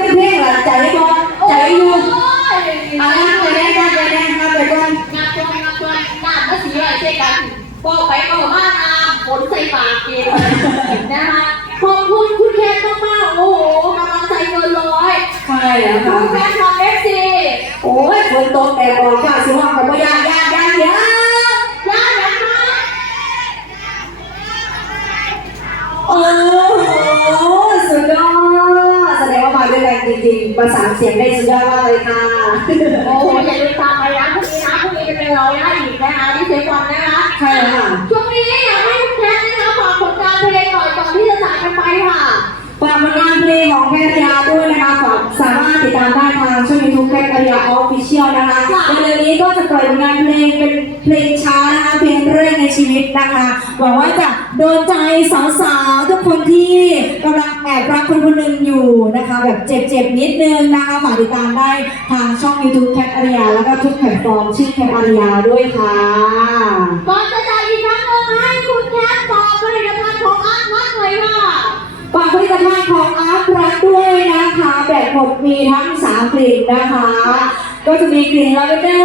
เพลงหลัใจบ่ใจอยู่โอ้ยอางานไปแน่งานไปแน่งานไปก่อนงานตัวงานตัวน้ำก็สีอะไรเช่นกันบอไปก็บอกว่าน้ำฝนใส่ปากเองนะคะขอบคุณคุณเคนมากๆโอ้โหกำลังใจเกินร้อยใช่แล้วขอบค่ะคุณแฟนคลับเอฟซีโอ้ยฝนตกแต่บอกค่ะสิว่ากับว่ยากยาก ย่านะคะ โอ้โหสุดยอด แสดงว่ามาด้วยแรงจริงๆ ประสานเสียงได้สุดยอดมากเลยค่ะ โอ้โหอย่าลืมตามไปนะพรุ่งนี้นะพรุ่งนี้จะเป็นเราได้อีกนะคะที่เซฟวันนะคะใช่แล้วค่ะ ช่วงนี้อยากให้คุณแคทนะคะฝากผลงานเพลงหน่อยก่อนที่จะจากกันไปค่ะฝากผลงานเพลงของแพทยาด้วยนะคะฝากสามารถติดตามได้ทางช่องยูทูบแพทยาออฟฟิเชียลนะคะเร็วๆนี้ก็จะปล่อยผลงานเพลงเป็นเพลงช้านะคะเพลงแรกในชีวิตนะคะหวังว่าจะโดนใจสาวๆทุกคนที่กำลังแอบรักคนคนหนึ่งอยู่นะคะ แบบเจ็บๆ นิดนึงนะคะฝากติดตามได้ทางช่อง YouTube แคทอาริยาแล้วก็ทุกแพลตฟอร์มชื่อแคทอาริยาด้วยค่ะก่อนจะจากอีกครั้งหนึงให้คุณแคทฝากผลิตภัณฑ์ของอาร์ตมัดเลยค่ะ ฝากผลิตภัณฑ์ของอาร์ตรักด้วยนะคะ แบบหมดมีทั้งสามกลิ่นนะคะ ก็จะมีกลิ่นลาเวนเดอร์